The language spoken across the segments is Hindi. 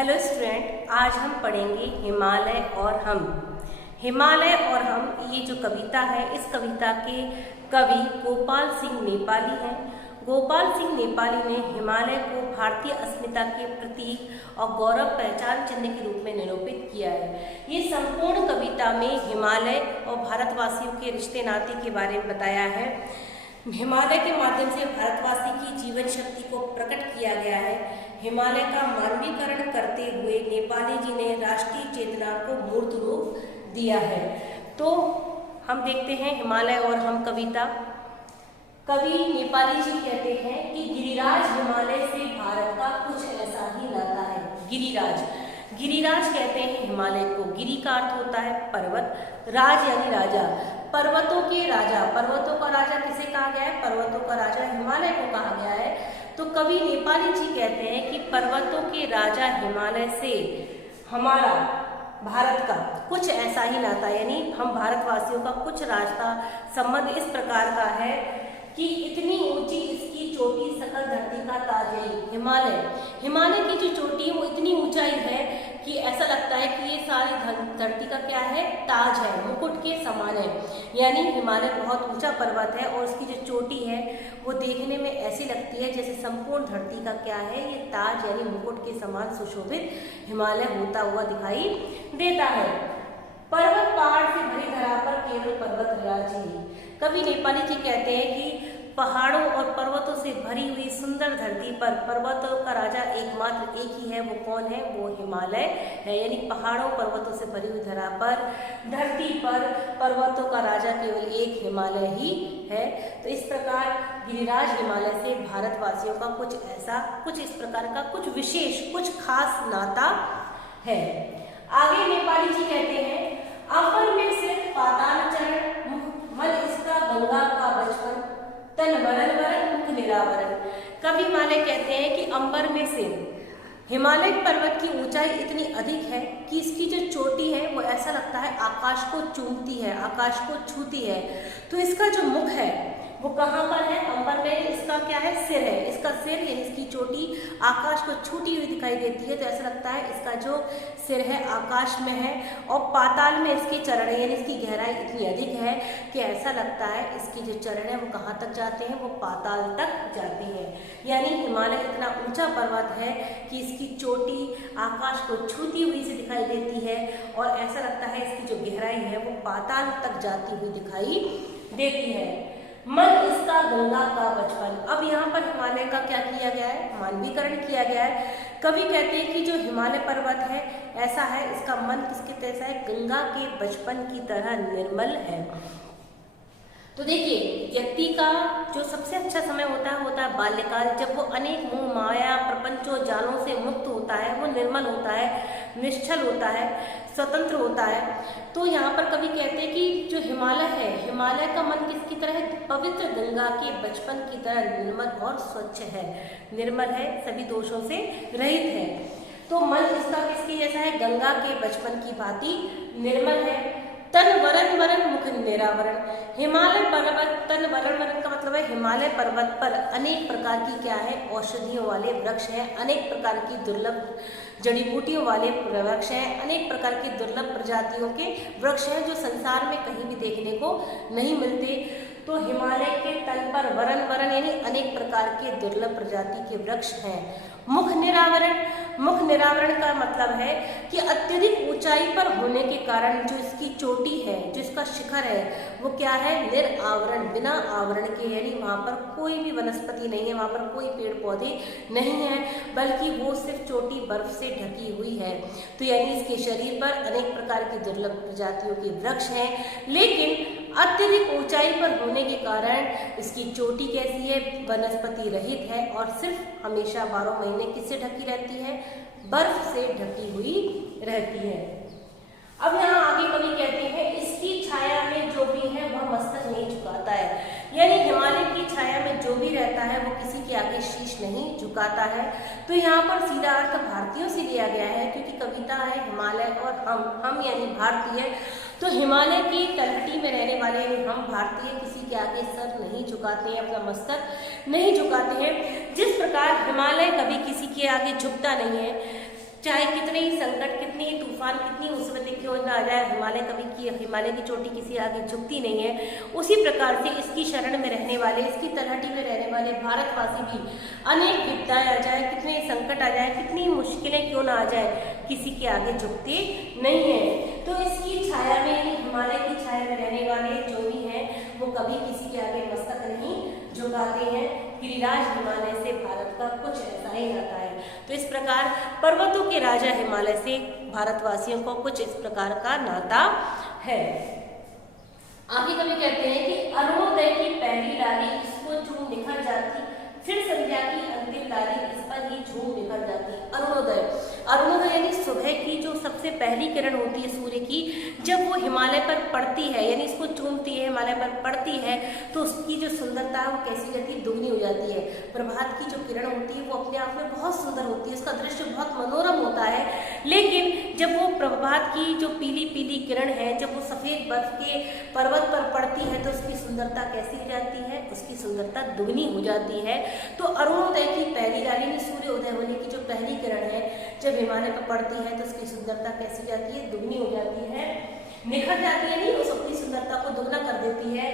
हेलो स्टूडेंट, आज हम पढ़ेंगे हिमालय और हम। हिमालय और हम ये जो कविता है, इस कविता के कवि गोपाल सिंह नेपाली हैं। गोपाल सिंह नेपाली ने हिमालय को भारतीय अस्मिता के प्रतीक और गौरव पहचान चिन्ह के रूप में निरूपित किया है। ये संपूर्ण कविता में हिमालय और भारतवासियों के रिश्ते नाते के बारे में बताया है। हिमालय के माध्यम से भारतवासी की जीवन शक्ति को प्रकट किया गया है। हिमालय का मानवीकरण करते हुए नेपाली जी ने राष्ट्रीय चेतना को मूर्त रूप दिया है। तो हम देखते हैं हिमालय और हम कविता। कवि नेपाली जी कहते हैं कि गिरिराज हिमालय से भारत का कुछ ऐसा ही नाता है। गिरिराज गिरिराज कहते हैं हिमालय को। गिरि का अर्थ होता है पर्वत, राज यानी राजा, पर्वतों के राजा। पर्वतों का राजा किसे कहा गया है? पर्वतों का राजा हिमालय को कहा गया है। तो कवि नेपाली जी कहते हैं कि पर्वतों के राजा हिमालय से हमारा भारत का कुछ ऐसा ही नाता, यानी हम भारतवासियों का कुछ रास्ता संबंध इस प्रकार का है कि इतनी ऊंची इसकी चोटी सकल धरती का ताज है। हिमालय की जो चोटी है वो इतनी ऊंचाई है कि ऐसा लगता है कि ये सारी धरती का क्या है? ताज है, मुकुट के समान है। यानी हिमालय बहुत ऊंचा पर्वत है और उसकी जो चोटी है वो देखने में ऐसी लगती है जैसे संपूर्ण धरती का क्या है? ये ताज यानी मुकुट के समान सुशोभित हिमालय होता हुआ दिखाई देता है। पर्वत पहाड़ से भरी धरा पर केवल पर्वत विराजे। कवि नेपाली जी कहते हैं कि पहाड़ों और पर्वतों से भरी हुई सुंदर धरती पर पर्वतों का राजा एकमात्र एक ही है। वो कौन है? वो हिमालय है। यानी पहाड़ों पर्वतों से भरी हुई धरा पर, धरती पर पर्वतों का राजा केवल एक हिमालय ही है। तो इस प्रकार गिरिराज हिमालय से भारतवासियों का कुछ इस प्रकार का कुछ विशेष, कुछ खास नाता है। आगे नेपाली जी कहते हैं, अंबर में सिर्फ पाताल चरण, मन इसका गंगा का बचपन, तन वरण वरण मुख निरावरण। कवि हिमालय कहते हैं कि अंबर में से हिमालय पर्वत की ऊंचाई इतनी अधिक है कि इसकी जो चोटी है वो ऐसा लगता है आकाश को चूमती है, आकाश को छूती है। तो इसका जो मुख है वो कहाँ पर है? अंबर में इसका क्या है? सिर है। इसका सिर यानी इसकी चोटी आकाश को छूती हुई दिखाई देती है। तो ऐसा लगता है इसका जो सिर है आकाश में है और पाताल में इसके चरण यानी इसकी गहराई इतनी अधिक है कि ऐसा लगता है इसकी जो चरण है वो कहाँ तक जाते हैं? वो पाताल तक जाते हैं। यानी हिमालय इतना ऊंचा पर्वत है कि इसकी चोटी आकाश को छूती हुई से दिखाई देती है और ऐसा लगता है इसकी जो गहराई है वो पाताल तक जाती हुई दिखाई देती है। मन इसका गंगा का बचपन। अब यहाँ पर हिमालय का क्या किया गया है? मानवीकरण किया गया है। कवि कहते हैं कि जो हिमालय पर्वत है ऐसा है, इसका मन किसके जैसा है? गंगा के बचपन की तरह निर्मल है। तो देखिए, व्यक्ति का जो सबसे अच्छा समय होता है बाल्यकाल, जब वो अनेक मोह माया प्रपंचों जालों से मुक्त होता है, वो निर्मल होता है, निश्चल होता है, स्वतंत्र होता है। तो यहाँ पर कवि कहते हैं कि जो हिमालय है, हिमालय का मन किसकी तरह है? पवित्र गंगा के बचपन की तरह निर्मल और स्वच्छ है, निर्मल है, सभी दोषों से रहित है। तो मन इसका किसके जैसा है? गंगा के बचपन की भांति निर्मल है। तन वरण वरण मुख निरावरण। हिमालय पर्वत, तन वरण वरण का मतलब है हिमालय पर्वत पर अनेक प्रकार की क्या है? औषधियों वाले वृक्ष हैं, अनेक प्रकार की दुर्लभ जड़ी बूटियों वाले वृक्ष हैं, अनेक प्रकार की दुर्लभ प्रजातियों के वृक्ष हैं जो संसार में कहीं भी देखने को नहीं मिलते। तो हिमालय के तल पर वरण वरण यानी अनेक प्रकार के दुर्लभ प्रजाति के वृक्ष हैं। मुख निरावरण, मुख निरावरण का मतलब है कि अत्यधिक ऊंचाई पर होने के कारण जो इसकी चोटी है, जो इसका शिखर है, वो क्या है? निरावरण, बिना आवरण के, यानी वहाँ पर कोई भी वनस्पति नहीं है, वहाँ पर कोई पेड़ पौधे नहीं है, बल्कि वो सिर्फ चोटी बर्फ से ढकी हुई है। तो यानी इसके शरीर पर अनेक प्रकार की दुर्लभ प्रजातियों के वृक्ष हैं, लेकिन अत्यधिक ऊंचाई पर होने के कारण इसकी चोटी कैसी है? वनस्पति रहित है और सिर्फ हमेशा 12 महीने किससे ढकी रहती है? बर्फ से ढकी हुई रहती है। अब यहाँ आगे कवि कहते हैं, इसकी छाया में जो भी है वह मस्तक नहीं झुकाता है। यानी हिमालय की छाया में जो भी रहता है वो किसी के आगे शीश नहीं झुकाता है। तो यहाँ पर सीधा अर्थ भारतीयों से लिया गया है, क्योंकि कविता है हिमालय और हम यानी भारतीय। तो हिमालय की तलहटी में रहने वाले हम भारतीय किसी के आगे सर नहीं झुकाते हैं, अपना मस्तक नहीं झुकाते हैं। जिस प्रकार हिमालय कभी किसी के आगे झुकता नहीं है, चाहे कितने ही संकट, कितने ही तूफान, कितनी मुसीबतें क्यों ना आ जाए, हिमालय की चोटी किसी आगे झुकती नहीं है। उसी प्रकार से इसकी शरण में रहने वाले, इसकी तलहटी में रहने वाले भारतवासी भी अनेक विपदाएं आ जाए, कितने ही संकट आ जाए, कितनी मुश्किलें क्यों ना आ जाए, किसी के आगे झुकते नहीं है। तो इसकी छाया में, हिमालय की छाया में रहने वाले जो भी हैं वो कभी किसी के आगे मस्तक नहीं झुकाते हैं। गिरिराज हिमालय से भारत का कुछ ऐसा ही नाता है। तो इस प्रकार पर्वतों के राजा हिमालय से भारतवासियों को कुछ इस प्रकार का नाता है। आगे कवि कहते हैं कि अरुणोदय की पहली लाली इसको झूम निखर जाती, फिर संध्या की अंतिम लाली इस पर ही झूम निखर जाती। अरुणोदय यानी सुबह की जो सबसे पहली किरण होती है सूर्य की, जब वो हिमालय पर पड़ती है, यानी इसको चूमती है, हिमालय पर पड़ती है, तो उसकी जो सुंदरता है वो कैसी रहती है, दुगनी हो जाती है। प्रभात की जो किरण होती है वो अपने आप में बहुत सुंदर होती है, उसका दृश्य बहुत मनोरम होता है। लेकिन जब वो प्रभात की जो पीली पीली किरण है, जब वो सफेद बर्फ के पर्वत पर पड़ती है, तो उसकी सुंदरता कैसी हो जाती है, उसकी सुंदरता दुगनी हो जाती है। तो अरुणोदय की पहली लाली, सूर्योदय होने की जो पहली किरण है, जब हिमालय पर पड़ती है तो उसकी सुंदरता कैसी जाती है, दुगनी हो जाती है, निखर जाती है, नहीं उस अपनी सुंदरता को दुगना कर देती है।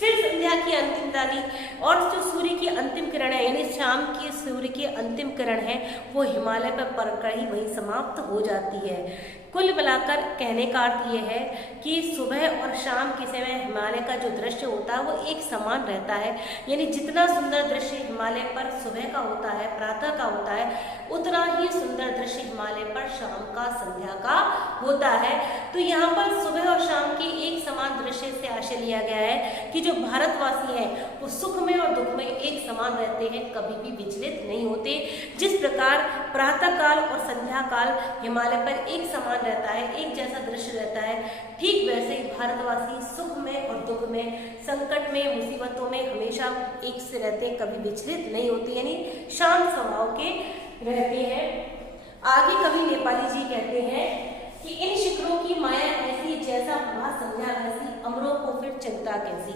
फिर संध्या की अंतिम लाली, और जो सूर्य की अंतिम किरण है, यानी शाम की सूर्य की अंतिम किरण है, वो हिमालय पर पड़कर ही वही समाप्त हो जाती है। कुल मिलाकर कहने का अर्थ ये है कि सुबह और शाम के समय हिमालय का जो दृश्य होता है वो एक समान रहता है। यानी जितना सुंदर दृश्य हिमालय पर सुबह का होता है, प्रातः का होता है, उतना ही सुंदर दृश्य हिमालय पर शाम का, संध्या का होता है। तो यहाँ पर सुबह और शाम के एक समान दृश्य से आशय लिया गया है कि जो भारतवासी हैं वो सुख में और दुख में एक समान रहते हैं, कभी भी विचलित नहीं होते। जिस प्रकार प्रातः काल और संध्या काल हिमालय पर एक समान रहता है, एक जैसा दृश्य रहता है, ठीक वैसे ही भारतवासी सुख में और दुख में, संकट में, मुसीबतों में हमेशा एक से रहते हैं, कभी विचलित नहीं होते, यानी शांत स्वभाव के रहते हैं। आगे कवि नेपाली जी कहते हैं कि इन शिखरों की माया ऐसी, जैसा हुआ संध्या वैसी, अमरों को फिर चिंता कैसी।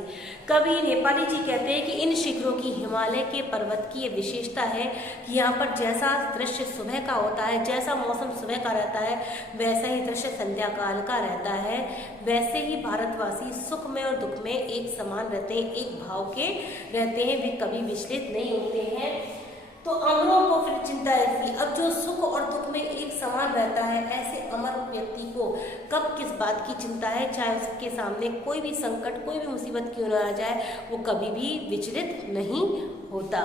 कवि नेपाली जी कहते हैं कि इन शिखरों की, हिमालय के पर्वत की ये विशेषता है कि यहाँ पर जैसा दृश्य सुबह का होता है, जैसा मौसम सुबह का रहता है, वैसा ही दृश्य संध्या काल का रहता है। वैसे ही भारतवासी सुख में और दुख में एक समान रहते हैं, एक भाव के रहते हैं, वे कभी विचलित नहीं होते हैं। तो अमरों को फिर चिंता ऐसी, अब जो सुख और दुख में एक समान रहता है, ऐसे अमर व्यक्ति को कब किस बात की चिंता है, चाहे उसके सामने कोई भी संकट, कोई भी मुसीबत क्यों ना आ जाए, वो कभी भी विचलित नहीं होता।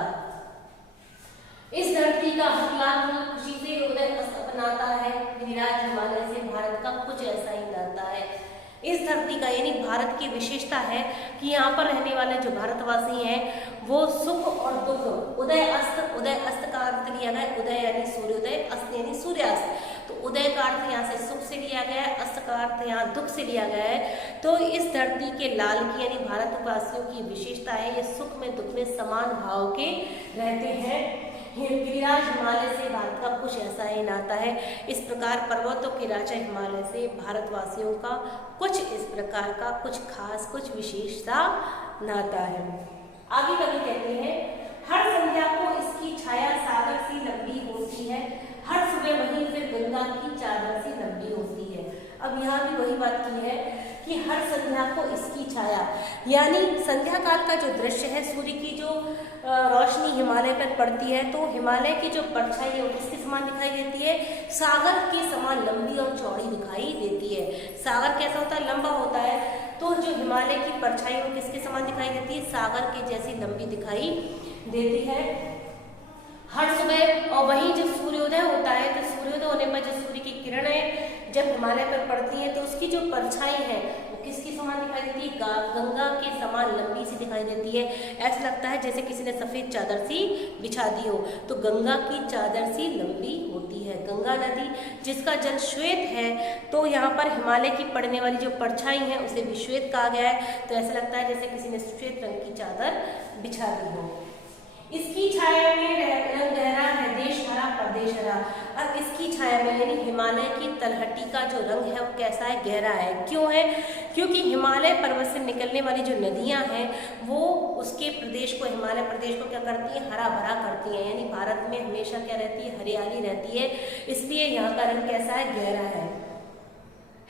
इस धरती का हकलान खुशी से उदय अपनाता है, गिरिराज हिमालय से भारत का कुछ ऐसा ही नाता है। इस धरती का यानी भारत की विशेषता है कि यहाँ पर रहने वाले जो भारतवासी हैं वो सुख और दुख, उदय अस्त का अर्थ लिया गया, उदय यानी सूर्योदय, अस्त यानी सूर्यास्त। तो उदय का अर्थ यहाँ से सुख से लिया गया है, अस्त का अर्थ यहाँ दुख से लिया गया है। तो इस धरती के लाल की यानी भारतवासियों की विशेषता है, ये सुख में दुख में समान भाव के रहते हैं। गिरिराज हिमालय से भारत का कुछ ऐसा ही नाता है। इस प्रकार पर्वतों के राजा हिमालय से भारतवासियों का कुछ इस प्रकार का कुछ खास, कुछ विशेषता नाता है। आगे कवि कहते हैं, हर संध्या को इसकी छाया सागर सी लंबी होती है, हर सुबह वही फिर गंगा की चादर सी लंबी होती है। अब यहाँ भी वही बात की है कि हर संध्या को इसकी छाया, यानी संध्या काल का जो दृश्य है, सूर्य की जो रोशनी हिमालय पर पड़ती है, तो हिमालय की जो परछाई है वो किसके समान दिखाई देती है, सागर के समान लंबी और चौड़ी दिखाई देती है। सागर कैसा होता है, लंबा होता है, तो जो हिमालय की परछाई वो किसके समान दिखाई देती है, सागर के जैसी लंबी दिखाई देती है हर सुबह। और वहीं जब सूर्योदय होता है, तो सूर्योदय होने पर जो सूर्य की किरणें जब हिमालय पर पड़ती हैं, तो उसकी जो परछाई है वो किसकी समान दिखाई देती है, गंगा के समान लंबी सी दिखाई देती है। ऐसा लगता है जैसे किसी ने सफ़ेद चादर सी बिछा दी हो। तो गंगा की चादर सी लंबी होती है गंगा नदी, जिसका जल श्वेत है। तो यहाँ पर हिमालय की पड़ने वाली जो परछाई है उसे भी श्वेत कहा गया है। तो ऐसा लगता है जैसे किसी ने श्वेत रंग की चादर बिछा दी हो। इसकी छाया में रंग गहरा है, देश हरा प्रदेश हरा। अब इसकी छाया में यानी हिमालय की तलहटी का जो रंग है वो कैसा है, गहरा है। क्यों है, क्योंकि हिमालय पर्वत से निकलने वाली जो नदियां हैं वो उसके प्रदेश को, हिमालय प्रदेश को क्या करती हैं, हरा भरा करती हैं। यानी भारत में हमेशा क्या रहती है, हरियाली रहती है, इसलिए यहाँ का रंग कैसा है, गहरा है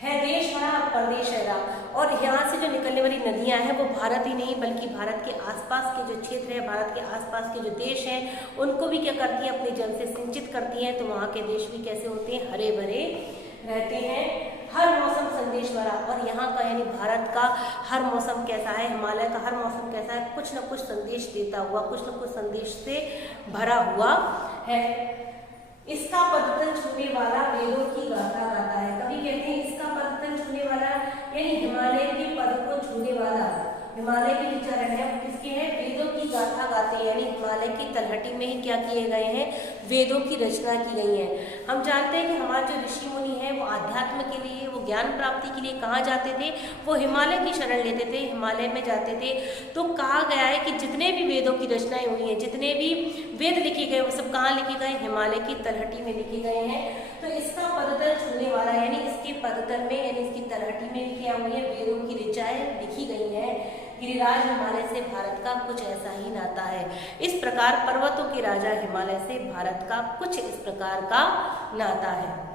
देश हरा प्रदेश हरा। और यहाँ से जो निकलने वाली नदियाँ हैं वो भारत ही नहीं बल्कि भारत के आसपास के जो क्षेत्र है, भारत के आसपास के जो देश हैं उनको भी क्या करती हैं, अपने जल से सिंचित करती हैं। तो वहाँ के देश भी कैसे होते हैं, हरे भरे रहते हैं, हर मौसम संदेश भरा। और यहाँ का यानी भारत का हर मौसम कैसा है, हिमालय का हर मौसम कैसा है, कुछ न कुछ संदेश देता हुआ, कुछ न कुछ संदेश से भरा हुआ है। इसका पदतल छूने वाला वेदों की गाथा गाता है। कभी कहते हैं इसका पदतल छूने वाला, यानी हिमालय के पद को छूने वाला, हिमालय के जो चरण है किसके हैं, वेदों की गाथा गाते हैं। यानी हिमालय की तलहटी में ही क्या किए गए हैं, वेदों की रचना की गई है। हम जानते हैं कि हमारे जो ऋषि मुनि हैं वो आध्यात्म के लिए, वो ज्ञान प्राप्ति के लिए कहाँ जाते थे, वो हिमालय की शरण लेते थे, हिमालय में जाते थे। तो कहा गया है कि जितने भी वेदों की रचनाएं हुई हैं, जितने भी वेद लिखे गए वो सब कहाँ लिखे गए, हिमालय की तलहटी में लिखे गए हैं। तो इसका पदतल छूने वाला, यानी इसके पदतल में, यानी इसकी तलहटी में क्या हुई है, वेदों की ऋचाएं लिखी गई हैं। गिरिराज हिमालय से भारत का कुछ ऐसा ही नाता है। इस प्रकार पर्वतों के राजा हिमालय से भारत का कुछ इस प्रकार का नाता है।